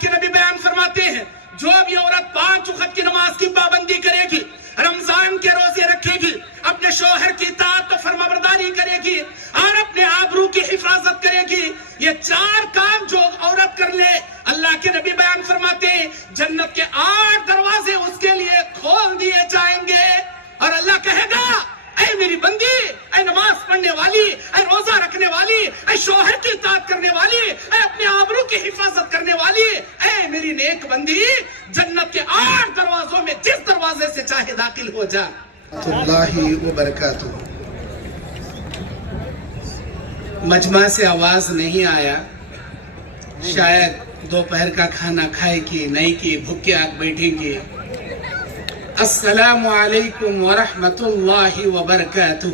کے نبی بیان فرماتے ہیں جو بھی عورت 5 وقت کی نماز کی پابندی کرے گی، رمضان کے روزے رکھے گی، اپنے شوہر کی اطاعت و فرمانبرداری کرے گی اور اپنے آبرو کی حفاظت کرے گی، یہ 4 کام جو عورت کر لے، اللہ کے نبی بیان فرماتے ہیں جنت کے 8 دروازے اس کے لیے کھول دیے جائیں گے، اور اللہ کہے گا اے میری بندی، اے نماز پڑھنے والی، اے روزہ رکھنے والی، اے شوہر کی اطاعت کرنے والی، اے اپنے آبرو کی حفاظت کرنے والی، اے میری نیک بندی، جنت کے 8 دروازوں میں جس دروازے سے چاہے داخل ہو جا۔ اللہ وبرکاتہ۔ مجمع سے آواز نہیں آیا، شاید دوپہر کا کھانا کھائے کی نہیں کی، بھوکے آگ بیٹھے کی۔ السلام علیکم ورحمت اللہ وبرکاتہ۔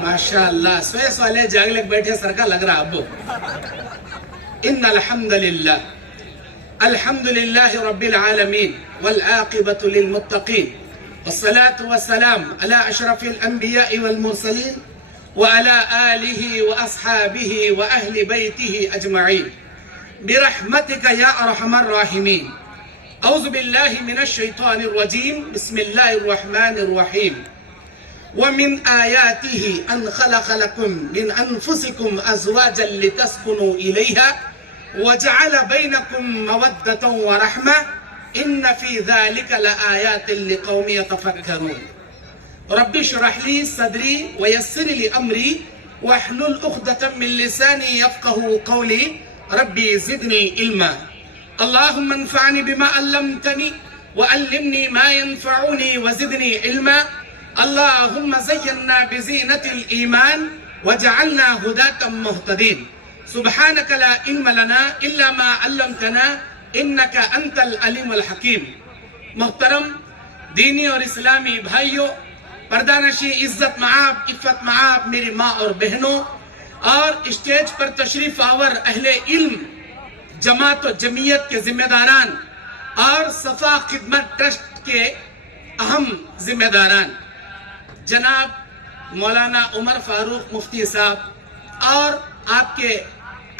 ماشاءاللہ سوئے سوالے جاگلے بیٹھے سر کا لگ رہا ابو۔ ان الحمدللہ الحمدللہ رب العالمین والعاقبۃ للمتقین والصلاة والسلام على اشرف الانبیاء والمرسلین وعلى آلہ واصحابہ واہل بیتہ اجمعین برحمتک یا ارحم الراحمین۔ اعوذ باللہ من الشیطان الرجیم، بسم اللہ الرحمن الرحیم۔ ومن آیاته ان خلق لكم من انفسكم ازواجا لتسكنوا اليها وجعل بينكم مودة ورحمة ان في ذلك لآيات لقوم يتفكرون۔ رب اشرح لي صدري ويسر لي امري واحلل عقدة من لساني يفقهوا قولي ربي زدني علما۔ اللهم انفعني بما علمتني وعلمني ما ينفعني وزدني علما۔ اللهم زينا بزينة الإيمان وجعلنا هداة مهتدين۔ سبحانك لا علم لنا إلا ما علمتنا إنك أنت العليم الحكيم۔ محترم دینی اور اسلامی بھائیوں، پردانشی، عزت معاب، عفت معاب میری ماں اور بہنوں، اور اسٹیج پر تشریف آور اہل علم، جماعت و جمعیت کے ذمہ داران اور صفا خدمت ٹرسٹ کے اہم ذمہ داران، جناب مولانا عمر فاروق مفتی صاحب اور آپ کے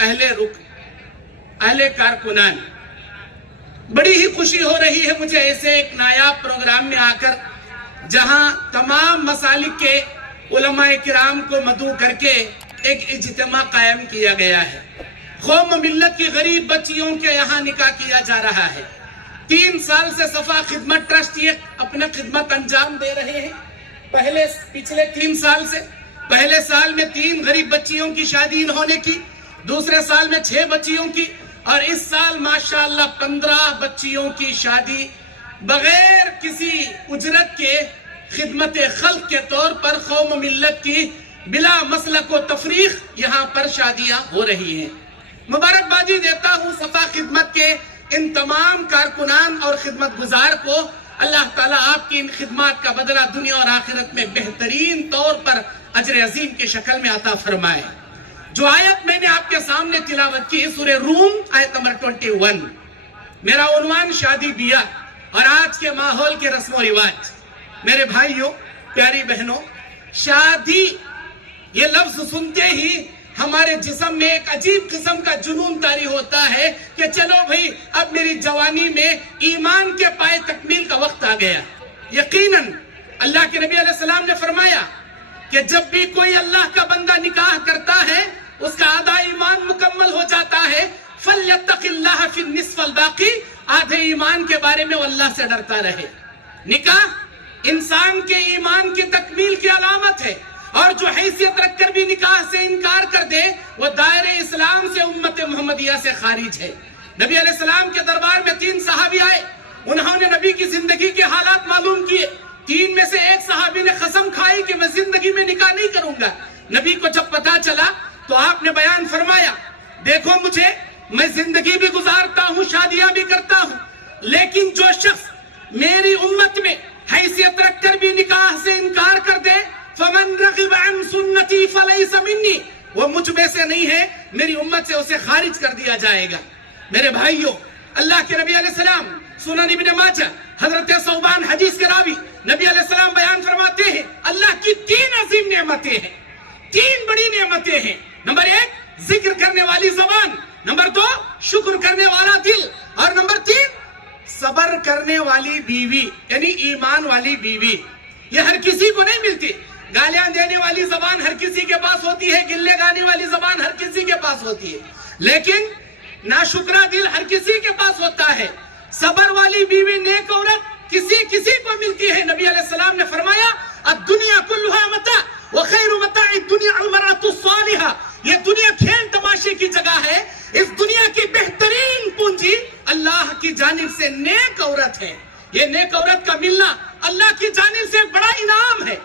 اہل کارکنان، بڑی ہی خوشی ہو رہی ہے مجھے ایسے ایک نایاب پروگرام میں آ کر جہاں تمام مسالک کے علماء کرام کو مدعو کر کے ایک اجتماع قائم کیا گیا ہے۔ قوم و ملت کی غریب بچیوں کے یہاں نکاح کیا جا رہا ہے۔ 3 سال سے صفا خدمت ٹرسٹ یہ اپنے خدمت انجام دے رہے ہیں۔ پچھلے 3 سال سے پہلے سال میں 3 غریب بچیوں کی شادی ہونے کی، دوسرے سال میں 6 بچیوں کی، اور اس سال ماشاءاللہ 15 بچیوں کی شادی بغیر کسی اجرت کے خدمت خلق کے طور پر قوم و ملت کی بلا مسلک و تفریق یہاں پر شادیاں ہو رہی ہیں۔ مبارکبادی دیتا ہوں صفا خدمت کے ان تمام کارکنان اور خدمت گزار کو۔ اللہ تعالیٰ آپ کی ان خدمات کا بدلہ دنیا اور آخرت میں بہترین طور پر اجر عظیم کی شکل میں عطا فرمائے۔ جو آیت میں نے آپ کے سامنے تلاوت کی، سورہ روم آیت نمبر 21، میرا عنوان شادی بیاہ اور آج کے ماحول کے رسم و رواج۔ میرے بھائیوں، پیاری بہنوں، شادی یہ لفظ سنتے ہی ہمارے جسم میں ایک عجیب قسم کا جنون طاری ہوتا ہے کہ چلو بھئی اب میری جوانی میں ایمان کے پائے تکمیل کا وقت آ گیا۔ یقیناً اللہ کے نبی علیہ السلام نے فرمایا کہ جب بھی کوئی اللہ کا بندہ نکاح کرتا ہے اس کا آدھا ایمان مکمل ہو جاتا ہے۔ فَلْيَتَّقِ اللَّهَ فِي النِّصْفِ الْبَاقِي، آدھے ایمان کے بارے میں وہ اللہ سے ڈرتا رہے۔ نکاح انسان کے ایمان کی تکمیل کی علامت ہے، اور جو حیثیت رکھ کر بھی نکاح سے انکار کر دے وہ دائرہ اسلام سے، امت محمدیہ سے خارج ہے۔ نبی علیہ السلام کے دربار میں 3 صحابی آئے، انہوں نے نبی کی زندگی کے حالات معلوم کیے۔ 3 میں سے ایک صحابی نے قسم کھائی کہ میں زندگی میں نکاح نہیں کروں گا۔ نبی کو جب پتا چلا تو آپ نے بیان فرمایا، دیکھو مجھے، میں زندگی بھی گزارتا ہوں، شادیاں بھی کرتا ہوں، لیکن جو شخص میری امت میں حیثیت رکھ کر بھی نکاح سے انکار کر دے، فمن رغب عن سنتی فلیس منی، وہ مجھ میں سے نہیں ہے، میری امت سے اسے خارج کر دیا جائے گا۔ میرے بھائیوں، اللہ کے نبی علیہ السلام، سنن ابن ماجہ، حضرت ثوبان حدیث کے راوی، نبی علیہ السلام بیان فرماتے ہیں اللہ کی 3 عظیم نعمتیں ہیں، 3 بڑی نعمتیں ہیں۔ نمبر 1، ذکر کرنے والی زبان، نمبر 2 شکر کرنے والا دل، اور نمبر 3 صبر کرنے والی بیوی، یعنی ایمان والی بیوی. یہ ہر کسی کو نہیں ملتی. گالیاں دینے والی زبان ہر کسی کے پاس ہوتی ہے، گلے گانے والی زبان ہر کسی کے پاس ہوتی ہے، لیکن ناشکرا دل ہر کسی کے پاس ہوتا ہے. صبر والی بیوی، نیک عورت کسی کو ملتی ہے. نبی علیہ السلام نے فرمایا الدنیا کلها متاع وخیر متاع الدنیا المرأة الصالحہ. یہ دنیا کھیل تماشے کی جگہ ہے، اس دنیا کی بہترین پونجی اللہ کی جانب سے نیک عورت ہے. یہ نیک عورت کا ملنا اللہ کی جانب سے ایک بڑا انعام ہے.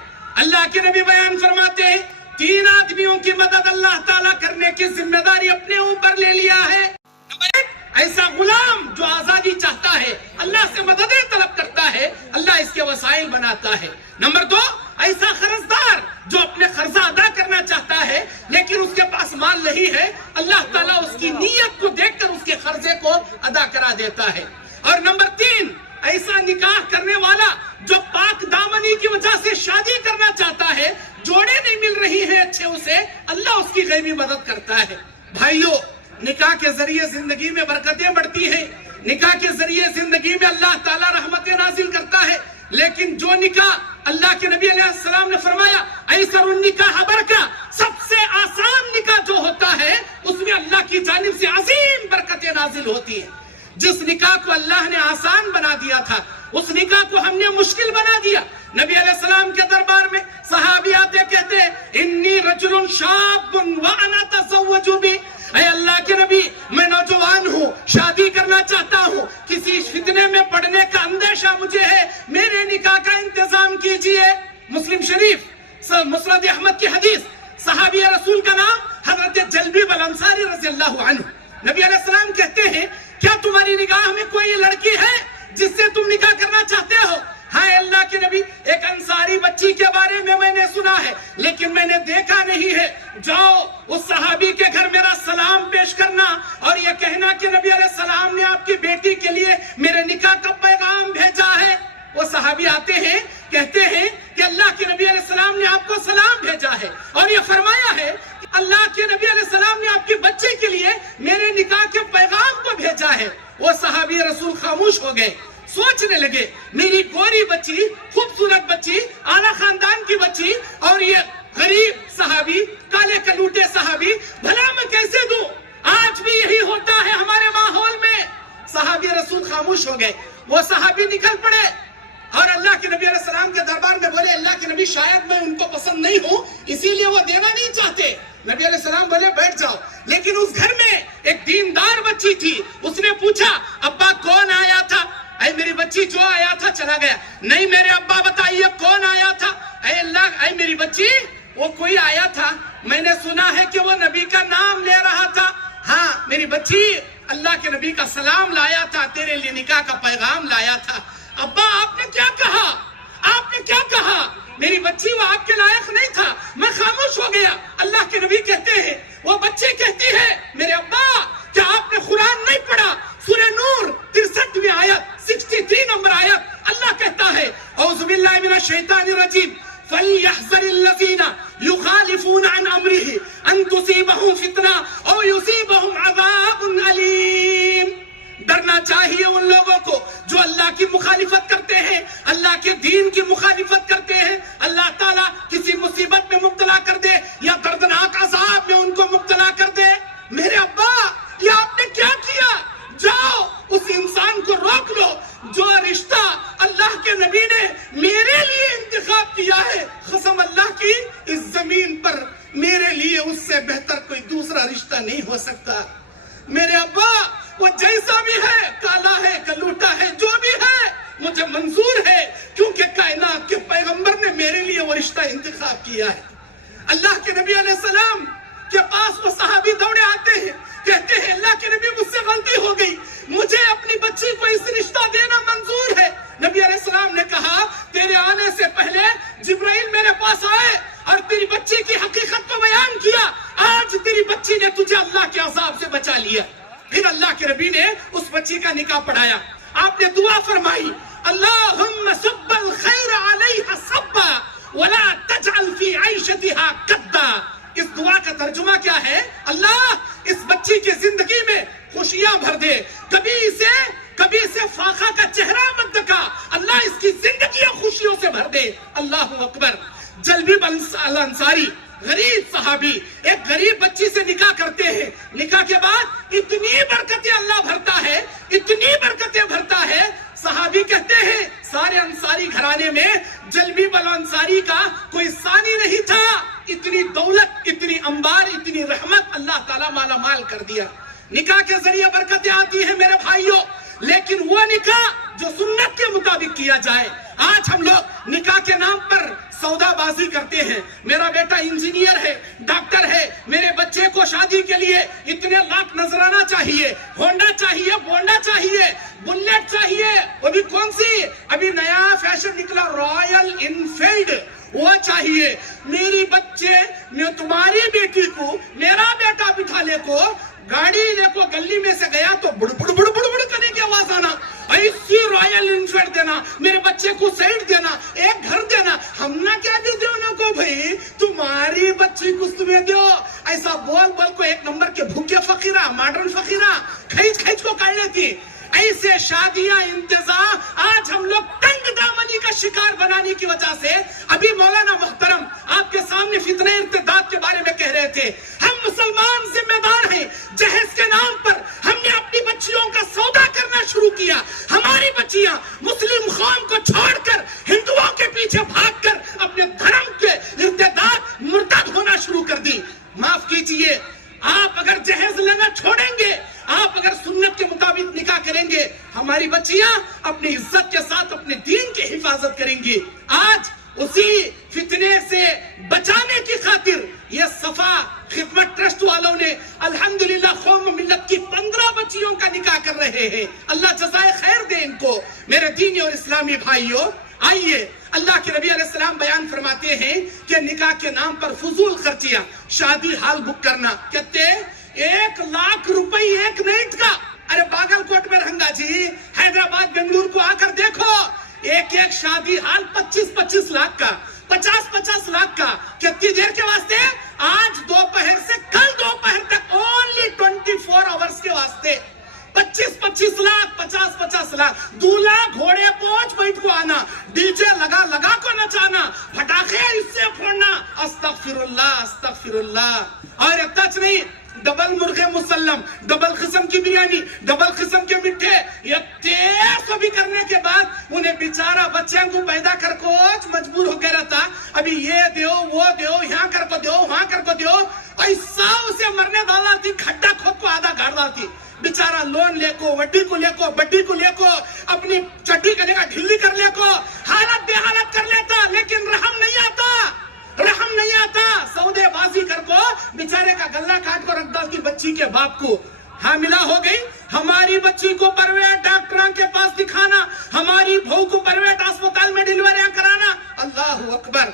اللہ کے نبی بیان فرماتے ہیں 3 آدمیوں کی مدد اللہ تعالیٰ کرنے کی ذمہ داری اپنے اوپر لے لیا ہے. نمبر 1 ایسا غلام جو آزادی چاہتا ہے، اللہ سے مددیں طلب کرتا ہے، اللہ اس کے وسائل بناتا ہے. نمبر 2 ایسا قرضدار جو اپنے قرضہ ادا کرنا چاہتا ہے لیکن اس کے پاس مال نہیں ہے، اللہ تعالیٰ اس کی نیت کو دیکھ کر اس کے قرضے کو ادا کرا دیتا ہے. اور نمبر 3 ایسا نکاح کرنے والا جو پاک دامنی کی وجہ سے شادی کرنا چاہتا ہے، جوڑے نہیں مل رہی ہیں اچھے اسے، اللہ اس کی غیبی مدد کرتا ہے. بھائیو، نکاح کے ذریعے زندگی میں برکتیں بڑھتی ہیں، نکاح کے ذریعے زندگی میں اللہ تعالیٰ رحمتیں نازل کرتا ہے. لیکن جو نکاح اللہ کے نبی علیہ السلام نے فرمایا ایسر النکاح برکہ، سب سے آسان نکاح جو ہوتا ہے اس میں اللہ کی جانب سے عظیم برکتیں نازل ہوتی ہیں. جس نکاح کو اللہ نے آسان بنا دیا تھا اس نکاح کو ہم نے مشکل بنا دیا. نبی علیہ السلام کے دربار میں صحابی آتے کہتے ہیں انی رجل شاب وانا تزوج بی، اے اللہ کے نبی میں نوجوان ہوں، شادی کرنا چاہتا ہوں، کسی فتنے میں پڑنے کا اندیشہ مجھے ہے، میرے نکاح کا انتظام کیجئے. مسلم شریف مسند احمد کی حدیث، صحابی رسول کا نام حضرت جلبیب الانصاری رضی اللہ عنہ. نبی علیہ السلام کہتے ہیں کیا تمہاری نگاہ میں کوئی لڑکی ہے جس سے تم نکاح کرنا چاہتے ہو؟ ہائے اللہ کے نبی، ایک انصاری بچی کے بارے میں نے سنا ہے لیکن میں نے دیکھا نہیں ہے. جاؤ اس صحابی کے گھر میرا سلام پیش کرنا اور یہ کہنا کہ نبی علیہ السلام نے آپ کی بیٹی کے لیے میرے نکاح کا پیغام بھیجا ہے. وہ صحابی آتے ہیں کہتے ہیں کہ اللہ کے نبی علیہ السلام نے آپ کو سلام بھیجا ہے اور یہ فرمایا ہے کہ اللہ کے نبی علیہ السلام نے آپ کی بچی کے لیے میرے نکاح کے پیغام کو بھیجا ہے. وہ صحابی رسول خاموش ہو گئے، سوچنے لگے میری گوری بچی، خوبصورت بچی، اعلیٰ خاندان کی بچی، اور یہ غریب صحابی، کالے کلوٹے صحابی، بھلا میں کیسے دوں؟ آج بھی یہی ہوتا ہے ہمارے ماحول میں. صحابی رسول خاموش ہو گئے. وہ صحابی نکل پڑے اور اللہ کے نبی علیہ السلام کے دربار میں بولے اللہ کے نبی شاید میں ان کو پسند نہیں ہوں اسی لیے وہ دینا نہیں چاہتے. نبی علیہ السلام بولے بیٹھ جاؤ. لیکن اس گھر میں ایک دیندار بچی تھی، اس نے پوچھا ابا کون آیا تھا؟ اے میری بچی جو آیا تھا چلا گیا. نہیں میرے ابا بتائیے کون آیا تھا؟ اے اللہ، اے میری بچی وہ کوئی آیا تھا، میں نے سنا ہے کہ وہ نبی کا نام لے رہا تھا. ہاں میری بچی اللہ کے نبی کا سلام لایا تھا، تیرے لیے نکاح کا پیغام لایا تھا. ابا آپ نے کیا کہا؟ آپ نے کیا کہا؟ میری بچی وہ آپ کے لائق نہیں تھا، میں خاموش ہو گیا. اللہ کے نبی کہتے ہیں، وہ بچی کہتی ہے میرے ابا کیا آپ نے قرآن نہیں پڑھا؟ سورہ نور 63 آیت 63 نمبر آیت اللہ کہتا ہے اعوذ باللہ من الشیطان الرجیم فَلْيَحْذَرِ الَّذِينَ يُخَالِفُونَ عَنْ أَمْرِهِ أَن تُصِيبَهُمْ فِتْنَةٌ أَوْ يُصِيبَهُمْ عَذَابٌ أَلِيمٌ. ڈرنا چاہیے ان لوگوں کو جو اللہ کی مخالفت کرتے ہیں، اللہ کے دین کی مخالفت کرتے ہیں، اللہ تعالیٰ کسی مصیبت میں مبتلا کر دے یا دردناک عذاب میں ان کو مبتلا کر دے. میرے ابا یہ آپ نے کیا کیا؟ جاؤ اس انسان کو روک لو جو رشتہ اللہ کے نبی نے میرے لیے انتخاب کیا ہے. قسم اللہ کی اس زمین پر میرے لیے اس سے بہتر کوئی دوسرا رشتہ نہیں ہو سکتا. میرے ابا وہ جیسا بھی ہے، کالا ہے، کلوٹا ہے، جو بھی ہے مجھے منظور ہے کیونکہ کائنات کے پیغمبر نے میرے لیے وہ رشتہ انتخاب کیا ہے. اللہ کے نبی علیہ السلام کے پاس وہ صحابی دوڑے آتے ہیں، کہتے ہیں اللہ کے نبی مجھ سے غلطی ہو گئی، مجھے اپنی بچی کو اس رشتہ دینا منظور ہے. نبی علیہ السلام نے کہا تیرے آنے سے پہلے جبرائیل میرے پاس آئے اور تیری بچی کی حقیقت کو بیان کیا. آج تیری بچی نے تجھے اللہ کے عذاب سے بچا لیا. پھر اللہ کے نبی نے اس بچی کا نکاح پڑھایا. آپ نے دعا فرمائی اللہم صب الخیر علیہ صبا ولا تجعل فی عیشتها قدا. اس دعا کا ترجمہ کیا ہے؟ اللہ اس بچی کی زندگی میں خوشیاں بھر دے، کبھی اسے فاقہ کا چہرہ مت دکھا، اللہ اس کی زندگی خوشیوں سے بھر دے۔ اللہ اکبر۔ جلبیب الانصاری غریب صحابی ایک غریب بچی سے نکاح کرتے ہیں، نکاح کے بعد اتنی برکتیں اللہ بھرتا ہے، اتنی برکتیں بھرتا ہے، صحابی کہتے ہیں سارے انصاری گھرانے میں جلبیب الانصاری کا کوئی ثانی نہیں تھا، اتنی دولت، اتنی انبار، اتنی رحمت اللہ تعالیٰ مالا مال کر دیا۔ نکاح کے ذریعے برکتیں آتی ہیں میرے بھائیوں، لیکن وہ نکاح جو سنت کے مطابق کیا جائے۔ آج ہم لوگ نکاح کے نام پر سودا بازی کرتے ہیں، میرا بیٹا انجینئر ہے، ڈاکٹر ہے، میرے بچے کو شادی کے لیے اتنے لاکھ نذرانہ چاہیے، ہونڈا چاہیے، بونڈا چاہیے، بلیٹ چاہیے، وہ بھی کون سی؟ ابھی نیا فیشن نکلا رائل انفیلڈ، وہ چاہیے۔ میری بچے میں تمہاری بیٹی کو میرا بیٹا بٹھا لے کو گاڑی لے کو گلی میں سے گیا تو بڑ بڑ بڑ بڑ بڑ کرنے کی آواز آنا، ایسی رائل انفیلڈ دینا، میرے بچے کو سائیڈ دینا، ایک گھر دینا، ہم نہ کیا بھی دیو کو بھئی تمہاری بچی کو تمہیں دیو، ایسا بول بول کو ایک نمبر کے بھوکے فقیرہ، ماڈرن فقیرہ کھینچ کو کر لیتی۔ ایسے شادیاں انتظام آج ہم لوگ تنگ دامنی کا شکار بنانے کی وجہ سے۔ ابھی مولانا محترم آپ کے سامنے فتنہ ارتداد کے بارے میں کہہ رہے تھے، ہم مسلمان ذمہ دار ہیں، جہیز کے نام پر ہم نے اپنی بچیوں کا سودا کرنا شروع کیا، ہماری بچیاں مسلم قوم کو چھوڑ کر ہندوؤں کے پیچھے بھاگ کر اپنے دھرم کے ارتداد مرتد ہونا شروع کر دی۔ معاف کیجئے، آپ اگر جہیز لینا چھوڑیں گے، آپ اگر سنت کے مطابق نکاح کریں گے، ہماری بچیاں اپنی عزت کے ساتھ اپنے دین کی حفاظت کریں گی۔ آج اسی فتنے سے بچانے کی خاطر یہ صفا خدمت ٹرسٹ والوں نے الحمدللہ قوم ملت کی 15 بچیوں کا نکاح کر رہے ہیں، اللہ جزائے خیر دے ان کو۔ میرے دینی اور اسلامی بھائیوں، آئیے اللہ کے نبی علیہ السلام بیان فرماتے ہیں کہ نکاح کے نام پر فضول خرچیاں، شادی ہال بک کرنا، کہتے 1 لاکھ روپے ایک نائٹ کا۔ ارے باگل کوٹ میں رہنگا جی، حیدرآباد بنگلور کو آ کر دیکھو، ایک شادی ہال 25 لاکھ کا، 50 لاکھ کا، کتنی دیر کے واسطے؟ آج دوپہر سے کل دوپہر تک only 24 hours کے واسطے 25 لاکھ، 50 لاکھ، دولہا گھوڑے پوچھ بیٹھ کو آنا، ڈی جے لگا کو نچانا، پھٹاخے اس سے پھوڑنا، استغفر اللہ۔ اور اتنا نہیں، ڈبل مرغے مسلم، ڈبل قسم کی بریانی، ڈبل قسم کے مٹھے، یہ 1300 بھی کرنے کے بعد انہیں بیچارہ بچوں کو پیدا کر کو مجبور ہو گیا رہتا، ابھی یہ دیو وہ دیو، یہاں کر کو دیو وہاں کر کو دیو، ایسا اسے مرنے ڈالا تھی، کھڈا کھود کو آدھا گاڑ ڈالتی، بیچارہ لون لے کو، وڈی کو لے کو، بڈی کو لے کو، اپنی چٹی کرنے کا ڈھیلی کر لے کو، حالت بے حالت کر لیتا، لیکن رحم نہیں آتا، سودے بازی کر کو بیچارے کا گلہ کاٹ کو رکھ ڈالتی بچی کے باپ کو۔ حاملہ ہو گئی، ہماری بچی کو پرائیویٹ ڈاکٹران کے پاس دکھانا، ہماری بہو کو پرائیویٹ اسپتال میں ڈیلیوریاں کرانا۔ اللہ اکبر۔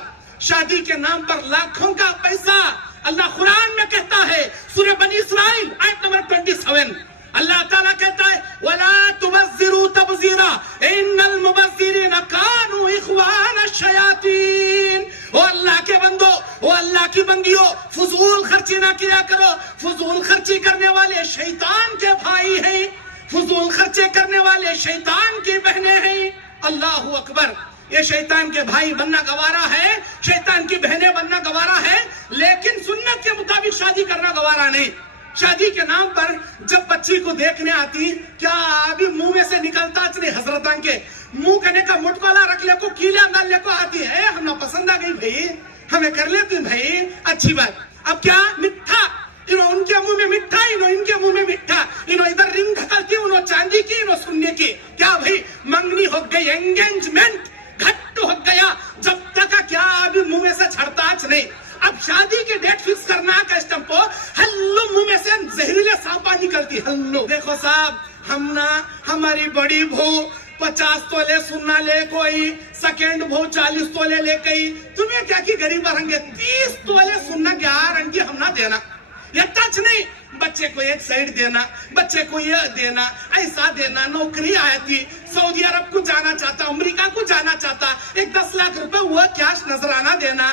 شادی کے نام پر لاکھوں کا پیسہ، اللہ قرآن میں کہتا ہے سورہ بنی اسرائیل آیت نمبر 27، اللہ تعالیٰ کہتا ہے وَلَا تُبَذِّرُوا تَبْذِيرًا إِنَّ الْمُبَذِّرِينَ كَانُوا إِخْوَانَ الشَّيَاطِينَ۔ او اللہ کے بندو، او اللہ کی بندیوں، فضول خرچی نہ کیا کرو، فضول خرچی کرنے والے شیطان کے بھائی ہیں، فضول خرچے کرنے والے شیطان کی بہنیں ہیں۔ اللہ اکبر۔ یہ شیطان کے بھائی بننا گوارا ہے، شیطان کی بہنیں بننا گوارا ہے، لیکن سنت کے مطابق شادی کرنا گوارا نہیں۔ شادی کے نام پر جب بچی کو دیکھنے آتی، کیا ابھی منہ میں سے نکلتا نہیں حضرتان کے منہ کرنے کا مٹکولا رکھ لے کو، کیلے اندال لے کو آتی ہے، ہمیں پسند آ گئی بھائی، ہمیں کر لیتی بھائی، اچھی بات۔ اب کیا مٹھا، ان کے منہ میں مٹھا، ان کے منہ میں مٹھا، ادھر رنگ ڈھکلتی، انہوں چاندی کی، انہوں سننے کی، کیا بھائی منگنی ہو گئی، انگیجمنٹ گھٹ ہو گیا، جب تک کیا ابھی منہ میں سے چھڑتا نہیں۔ اب شادی کی ڈیٹ فکس کرنا کا اسٹمپ ہو، ہلو منہ میں سے زہریلے سانپا نکلتی، ہلو دیکھو صاحب، ہماری بڑی بہو 50 تولے سننا لے کوئی، سیکنڈ بہو 40 تولے لے گئی، تمہیں کیا کی غریب رنگے 30 تولے سننا گارنٹی ہم نہ دینا، یہ ٹچ نہیں، بچے کو ایک سائڈ دینا، بچے کو یہ دینا، ایسا دینا۔ نوکری آئی تھی، سعودی عرب کو جانا چاہتا، امریکہ کو جانا چاہتا، ایک 10 لاکھ روپے وہ کیش نظرانہ دینا،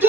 2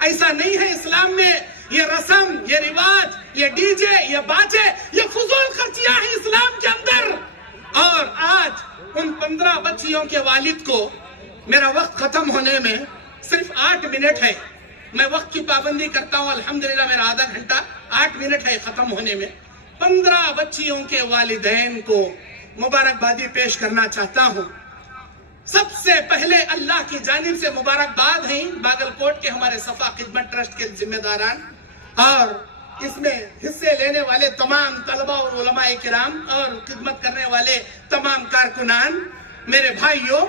ایسا نہیں ہے اسلام میں یہ رسم، یہ رواج، یہ ڈی جے، یہ باجے، یہ فضول خرچیاں ہیں اسلام کے اندر. اور آج ان 15 بچیوں کے والد کو میرا وقت ختم ہونے میں صرف 8 منٹ ہے. میں وقت کی پابندی کرتا ہوں الحمدللہ، میرا آدھا گھنٹہ 8 منٹ ہے ختم ہونے میں. 15 بچیوں کے والدین کو مبارکبادی پیش کرنا چاہتا ہوں. سب سے پہلے اللہ کی جانب سے مبارکباد ہیں باگل کوٹ کے ہمارے صفا خدمت ٹرسٹ کے ذمہ داران اور اس میں حصے لینے والے تمام طلبہ اور علماء کرام اور خدمت کرنے والے تمام کارکنان. میرے بھائیوں،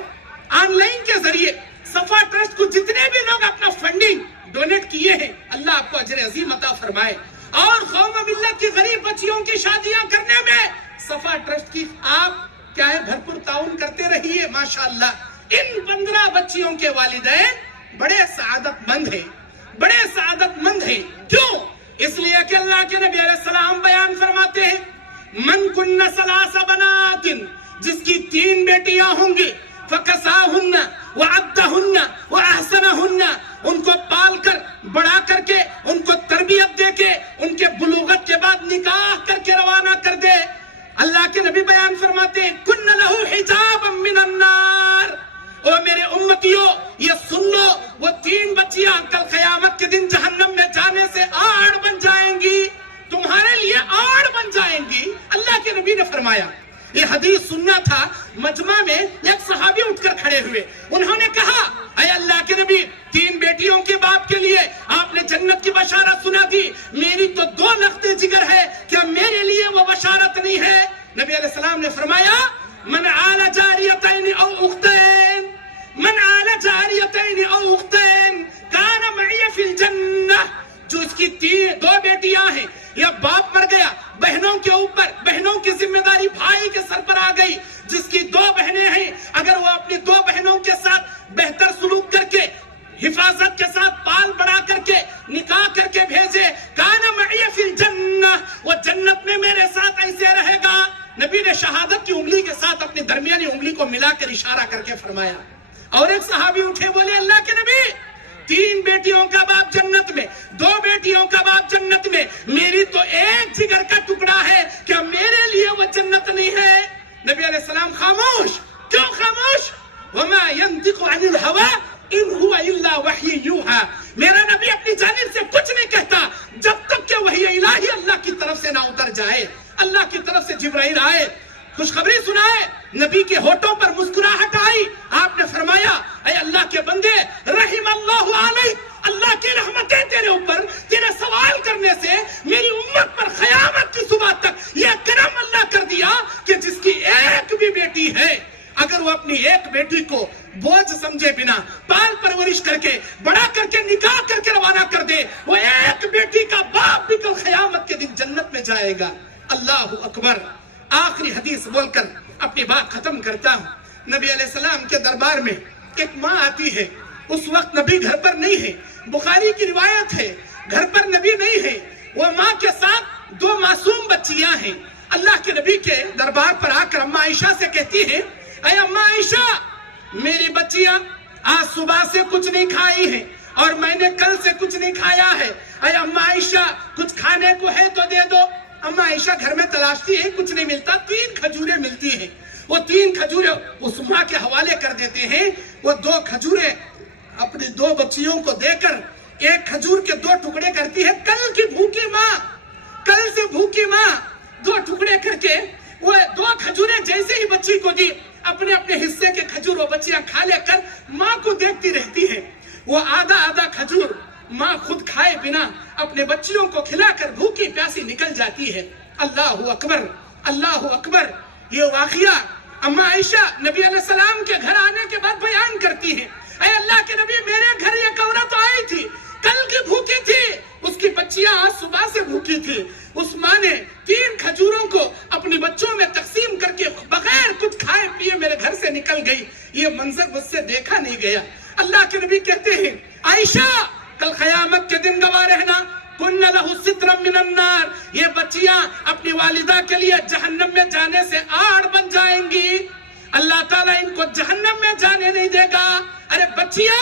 آن لائن کے ذریعے صفا ٹرسٹ کو جتنے بھی لوگ اپنا فنڈنگ ڈونیٹ کیے ہیں، اللہ آپ کو اجر عظیم عطا فرمائے. اور قوم و ملت کی غریب بچیوں کی شادیاں کرنے میں صفا ٹرسٹ کی آپ کیا ہے بھرپور تعاون کرتے رہیے. ماشاءاللہ ان 15 بچیوں کے والدین بڑے سعادت مند ہیں، بڑے سعادت مند ہیں. کیوں؟ اس لیے کہ اللہ کے نبی علیہ السلام بیان فرماتے ہیں من کن ثلاث بنات، جس کی 3 بیٹیاں ہوں گی، فکساہن وعدہن واحسنہن، ان کو پال کر بڑا کر کے ان کو تربیت دے کے ان کے بلوغت کے بعد نکاح کر کے روانہ کر دے. اللہ کے نبی بیان فرماتے ہیں کن لہو حجابا من النار. او میرے امتیوں یہ سن لو، وہ 3 بچیاں کل قیامت کے دن جہنم میں جانے سے آڑ بن جائیں گی، تمہارے لیے آڑ بن جائیں گی. اللہ کے نبی نے فرمایا. یہ حدیث سننا تھا. مجمع میں ایک صحابی اٹھ کر کھڑے ہوئے، انہوں نے کہا اے اللہ کے نبی، 3 بیٹیوں کے باپ کے لیے آپ نے جنت کی بشارت سنا دی، میری تو 2 لختے جگر ہے، کیا میرے لیے وہ بشارت نہیں ہے؟ نبی علیہ السلام نے فرمایا من آل جاریتین او اختین، من آل جاریتین او اختین کان معی فی الجنہ. جو اس کی 2 بیٹیاں ہیں یا باپ مر گیا، بہنوں کے اوپر بہنوں کی ذمہ داری بھائی کے سر پر آ گئی، جس کی 2 بہنیں ہیں، اگر وہ اپنی 2 بہنوں کے ساتھ بہتر سلوک کر کے حفاظت کے ساتھ پال بڑا کر کے نکاح کر کے بھیجے، کان معی فی الجنہ، وہ جنت میں میرے ساتھ ایسے رہے گا. نبی نے شہادت کی انگلی کے ساتھ اپنی درمیانی انگلی کو ملا کر اشارہ کر کے فرمایا. اور ایک صحابی اٹھے بولے اللہ کے نبی، 3 بیٹیوں کا باپ جنت میں، 2 بیٹیوں کا باپ جنت میں، میری تو 1 جگر کا ٹکڑا ہے، کیا میرے لیے وہ جنت نہیں ہے؟ نبی علیہ السلام خاموش. کیوں خاموش؟ وما ينطق عن الهوى ان هو الا وحی یوحى. میرا نبی اپنی جانب سے کچھ نہیں کہتا جب تک کہ وحی الہی اللہ کی طرف سے نہ اتر جائے، اللہ کی طرف سے جبرائیل آئے خوشخبری سنائے. نبی کے ہونٹوں پر مسکراہٹ آئی. آپ نے فرمایا اے اللہ کے بندے، رحم اللہ علیک، اللہ کی رحمتیں تیرے اوپر، تیرے سوال کرنے سے میری امت پر قیامت کی صبح تک یہ کرم اللہ کر دیا کہ جس کی 1 بھی بیٹی ہے، اگر وہ اپنی 1 بیٹی کو بوجھ سمجھے بنا پال پرورش کر کے بڑا کر کے نکاح کر کے روانہ کر دے، وہ 1 بیٹی کا باپ بھی کل قیامت کے دن جنت میں جائے گا. اللہ اکبر. آخری حدیث بول کر اپنی بات ختم کرتا ہوں. نبی علیہ السلام کے دربار میں ایک ماں آتی ہے. اس وقت نبی گھر پر نہیں ہے، بخاری کی روایت ہے، گھر پر نبی نہیں ہے. وہ ماں کے ساتھ 2 معصوم بچیاں ہیں. اللہ کے نبی کے دربار پر آ کر اماں عائشہ سے کہتی ہے اے اماں عائشہ، میری بچیاں آج صبح سے کچھ نہیں کھائی ہیں اور میں نے کل سے کچھ نہیں کھایا ہے. اے اماں عائشہ، کچھ کھانے کو ہے تو دے دو. اماں عائشہ گھر میں تلاشتی ہے، کچھ نہیں ملتا. 3 کھجوریں ملتی ہیں. وہ 3 کھجوریں اس ماں کے حوالے کر دیتے ہیں. وہ 2 کھجوریں اپنی 2 بچیوں کو دے کر 1 کھجور کے 2 ٹکڑے کرتی ہے. کل کی بھوکی ماں، کل سے بھوکی ماں 2 ٹکڑے کر کے وہ 2 کھجوریں جیسے ہی بچی کو دی، اپنے اپنے حصے کے کھجور وہ بچیاں کھا لے کر ماں کو دیکھتی رہتی ہیں. وہ آدھا کھجور ماں خود کھائے بنا اپنے بچیوں کو کھلا کر بھوکی پیاسی نکل جاتی ہے. اللہ اکبر، اللہ اکبر. یہ واقعہ اماں عائشہ نبی علیہ السلام کے گھر آنے کے بعد بیان کرتی ہے. اے اللہ کے نبی، میرے گھر ایک عورت آئی تھی، کل کی بھوکی تھی، اس کی بچیاں آج صبح سے بھوکی تھی. اس ماں نے 3 کھجوروں کو اپنی بچوں میں تقسیم کر کے بغیر کچھ کھائے پیے میرے گھر سے نکل گئی. یہ منظر مجھ سے دیکھا نہیں گیا. اللہ کے نبی کہتے ہیں عائشہ، کل قیامت کے دن گواہ رہنا، کن لہ سترا من النار، یہ بچیاں اپنی والدہ کے لیے جہنم میں جانے سے آڑ بن جائیں گی. اللہ تعالیٰ ان کو جہنم میں جانے نہیں دے گا. ارے بچیاں